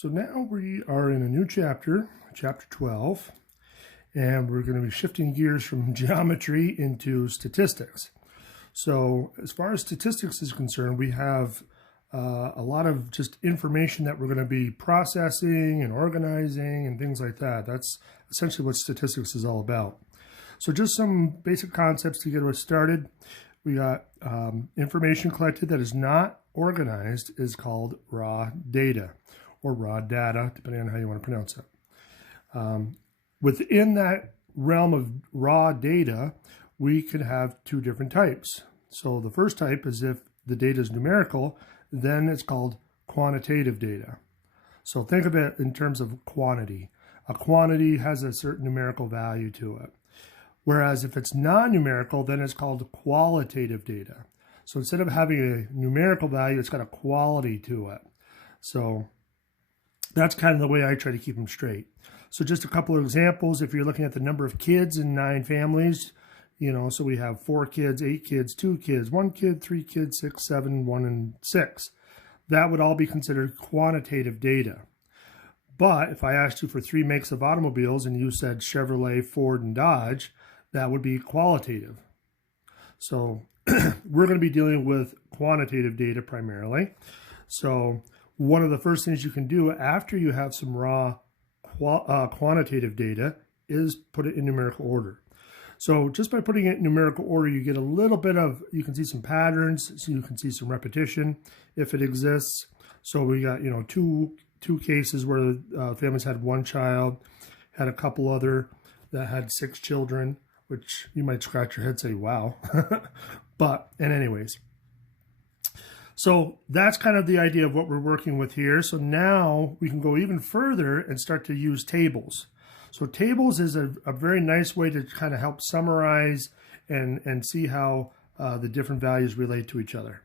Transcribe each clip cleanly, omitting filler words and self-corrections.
So now we are in a new chapter, chapter 12, and we're going to be shifting gears from geometry into statistics. So as far as statistics is concerned, we have a lot of just information that we're going to be processing and organizing and things like that. That's essentially what statistics is all about. So just some basic concepts to get us started. We got information collected that is not organized is called raw data or raw data, depending on how you want to pronounce it. Within that realm of raw data, we could have two different types. So the first type is if the data is numerical, then it's called quantitative data. So think of it in terms of quantity. A quantity has a certain numerical value to it. Whereas if it's non-numerical, then it's called qualitative data. So instead of having a numerical value, it's got a quality to it. So that's kind of the way I try to keep them straight. So just a couple of examples. If you're looking at the number of kids in 9 families, so we have 4 kids, 8 kids, 2 kids, 1 kid, 3 kids, 6, 7, 1, and 6. That would all be considered quantitative data. But if I asked you for 3 makes of automobiles and you said Chevrolet, Ford, and Dodge, that would be qualitative. So we're going to be dealing with quantitative data primarily. So one of the first things you can do after you have some raw quantitative data is put it in numerical order. So just by putting it in numerical order, you get a little bit of, you can see some patterns, so you can see some repetition if it exists. So we got, two cases where families had 1 child, had a couple other that had 6 children, which you might scratch your head and say, wow. And anyways, so that's kind of the idea of what we're working with here. So now we can go even further and start to use tables. So tables is a very nice way to kind of help summarize and see how the different values relate to each other.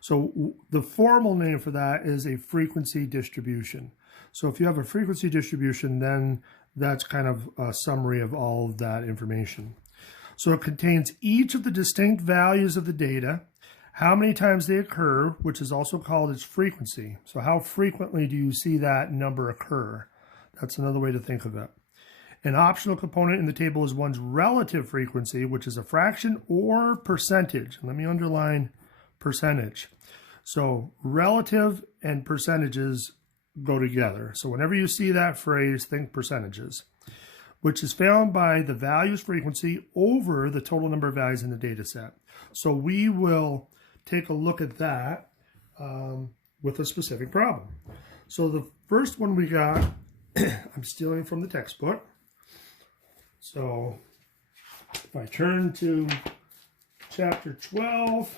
So the formal name for that is a frequency distribution. So if you have a frequency distribution, then that's kind of a summary of all of that information. So it contains each of the distinct values of the data, how many times they occur, which is also called its frequency. So how frequently do you see that number occur? That's another way to think of it. An optional component in the table is one's relative frequency, which is a fraction or percentage. Let me underline percentage. So relative and percentages go together. So whenever you see that phrase, think percentages, which is found by the value's frequency over the total number of values in the data set. So we will take a look at that with a specific problem. So the first one we got, I'm stealing from the textbook. So if I turn to chapter 12,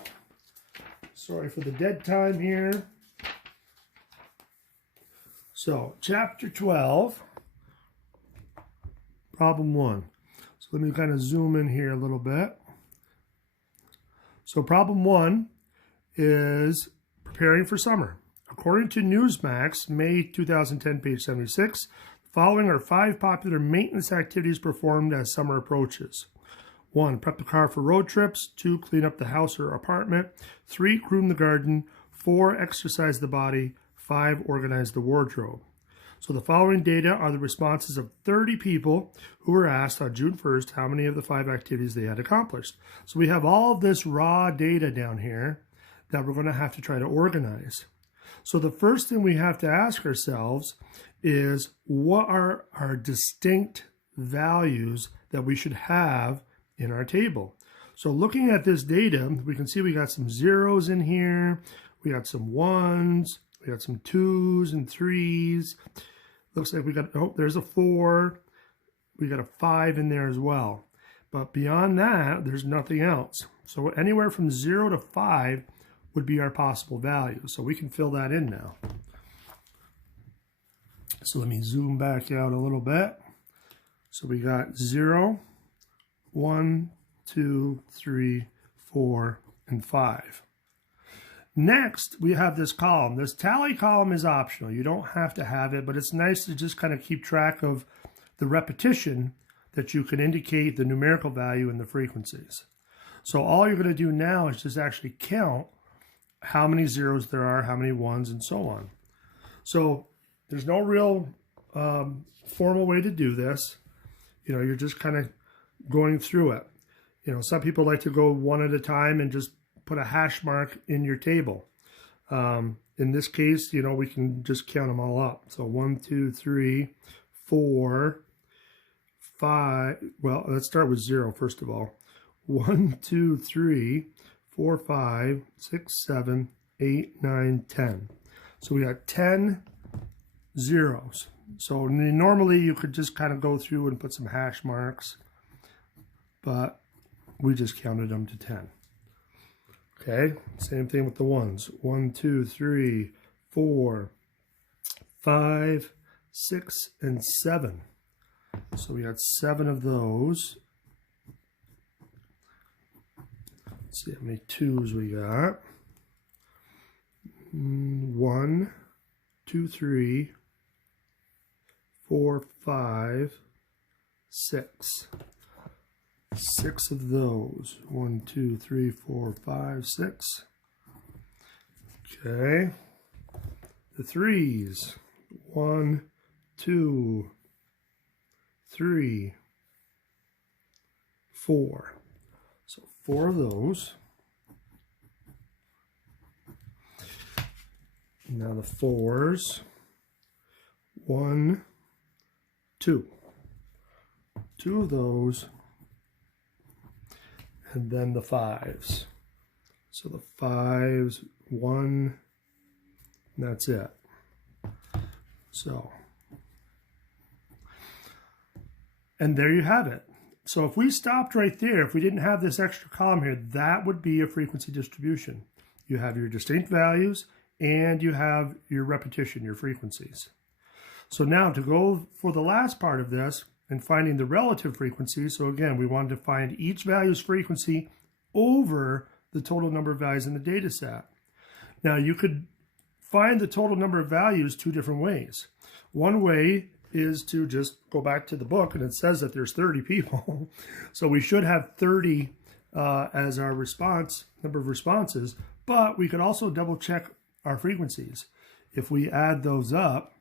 sorry for the dead time here. So chapter 12, problem 1. So let me kind of zoom in here a little bit. So problem 1 is preparing for summer. According to Newsmax, May 2010, page 76, the following are 5 popular maintenance activities performed as summer approaches. 1, prep the car for road trips. 2, clean up the house or apartment. 3, groom the garden. 4, exercise the body. 5, organize the wardrobe. So the following data are the responses of 30 people who were asked on June 1st how many of the 5 activities they had accomplished. So we have all of this raw data down here that we're going to have to try to organize. So the first thing we have to ask ourselves is, what are our distinct values that we should have in our table? So looking at this data, we can see we got some zeros in here, we got some 1s, we got some 2s and 3s. Looks like we got, oh, there's a 4. We got a 5 in there as well. But beyond that, there's nothing else. So anywhere from 0 to 5 would be our possible value. So we can fill that in now. So let me zoom back out a little bit. So we got 0, 1, 2, 3, 4, and 5. Next, we have this column. This tally column is optional. You don't have to have it, but it's nice to just kind of keep track of the repetition that you can indicate the numerical value and the frequencies. So all you're going to do now is just actually count how many zeros there are, how many 1s, and so on. So There's no real formal way to do this. You know, you're just kind of going through it. You know, some people like to go one at a time and just put a hash mark in your table. In this case, you know, we can just count them all up. So 1, 2, 3, 4, 5. Well, let's start with 0 first of all. 1, 2, 3, 4, 5, 6, 7, 8, 9, 10. So we got 10 zeros. So normally you could just kind of go through and put some hash marks, but we just counted them to 10. Okay, same thing with the ones. 1, 2, 3, 4, 5, 6, and 7. So we got 7 of those. Let's see how many 2s we got. 1, 2, 3, 4, 5, 6. 6 of those. 1, 2, 3, 4, 5, 6. Okay. The 3s. 1, 2, 3, 4. So 4 of those. Now the 4s. 1, 2. 2 of those. And then the 5s. So the 5s, 1, and that's it. So, and there you have it. So if we stopped right there, if we didn't have this extra column here, that would be a frequency distribution. You have your distinct values and you have your repetition, your frequencies. So now to go for the last part of this, and finding the relative frequency. So again, we wanted to find each value's frequency over the total number of values in the data set. Now you could find the total number of values 2 different ways. One way is to just go back to the book, and it says that there's 30 people. So we should have 30 as our response, number of responses, but we could also double check our frequencies. If we add those up,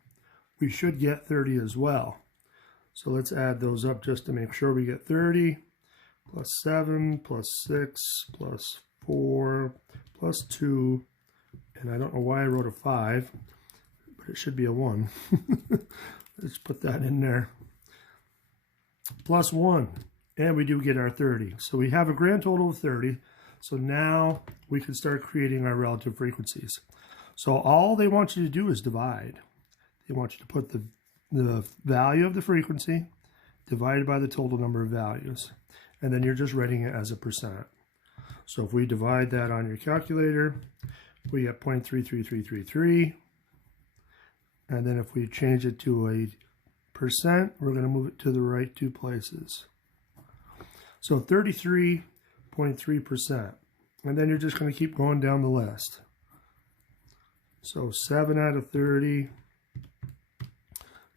we should get 30 as well. So let's add those up just to make sure we get 30, plus 7, plus 6, plus 4, plus 2, and I don't know why I wrote a 5, but it should be a 1. Let's put that in there. Plus 1, and we do get our 30. So we have a grand total of 30. So now we can start creating our relative frequencies. So all they want you to do is divide. They want you to put the value of the frequency divided by the total number of values. And then you're just writing it as a percent. So if we divide that on your calculator, we get 0.33333. And then if we change it to a percent, we're going to move it to the right 2 places. So 33.3%. And then you're just going to keep going down the list. So 7 out of 30.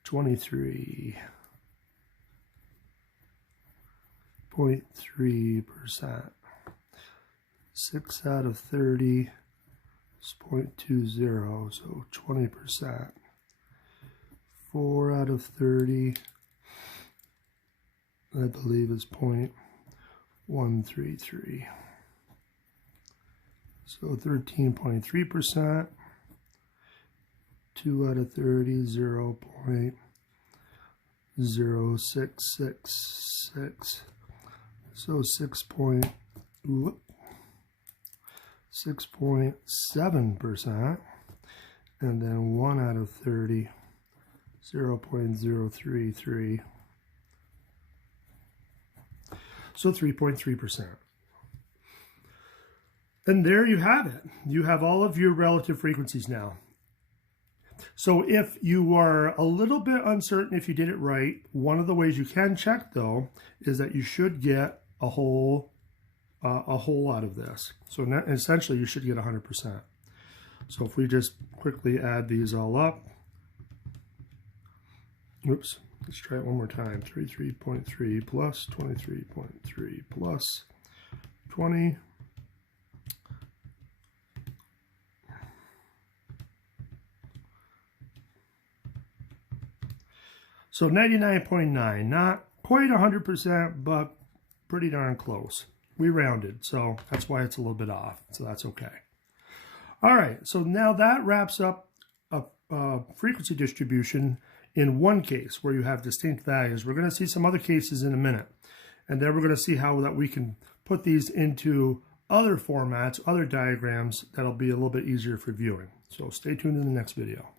23.3%. 6 out of 30 is 0.20, so 20%. 4 out of 30, I believe, is 0.133. So 13.3%. 2 out of 30, 0.0666. So 6.7%. And then 1 out of 30, 0.033. So 3.3%. And there you have it. You have all of your relative frequencies now. So if you are a little bit uncertain if you did it right, one of the ways you can check, though, is that you should get a whole out of this. So essentially, you should get 100%. So if we just quickly add these all up, oops, let's try it one more time. 33.3 plus 23.3 plus 20. So 99.9, not quite 100%, but pretty darn close. We rounded, so that's why it's a little bit off, so that's okay. All right, so now that wraps up a frequency distribution in one case where you have distinct values. We're going to see some other cases in a minute, and then we're going to see how that we can put these into other formats, other diagrams that'll be a little bit easier for viewing. So stay tuned in the next video.